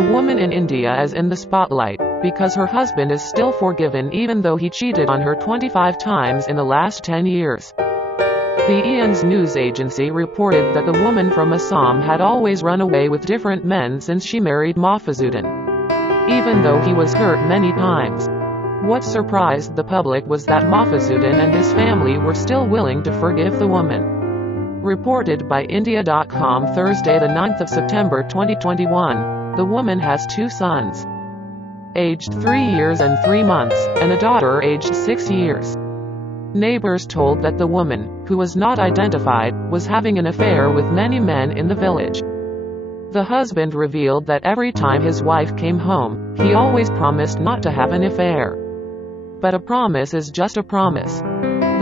A woman in India is in the spotlight because her husband is still forgiven even though he cheated on her 25 times in the last 10 years. The IANS news agency reported that the woman from Assam had always run away with different men since she married Mafizuddin, even though he was hurt many times. What surprised the public was that Mafizuddin and his family were still willing to forgive the woman. Reported by India.com Thursday the 9th of September 2021, the woman has 2 sons, aged 3 years and 3 months, and a daughter aged 6 years. Neighbors told that the woman, who was not identified, was having an affair with many men in the village. The husband revealed that every time his wife came home, he always promised not to have an affair. But a promise is just a promise.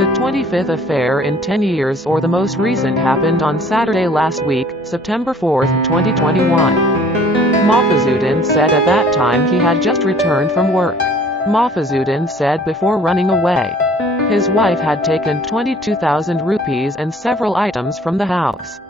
The 25th affair in 10 years or the most recent happened on Saturday last week, September 4, 2021. Mafizuddin said at that time he had just returned from work. Mafizuddin said before running away, his wife had taken 22,000 rupees and several items from the house.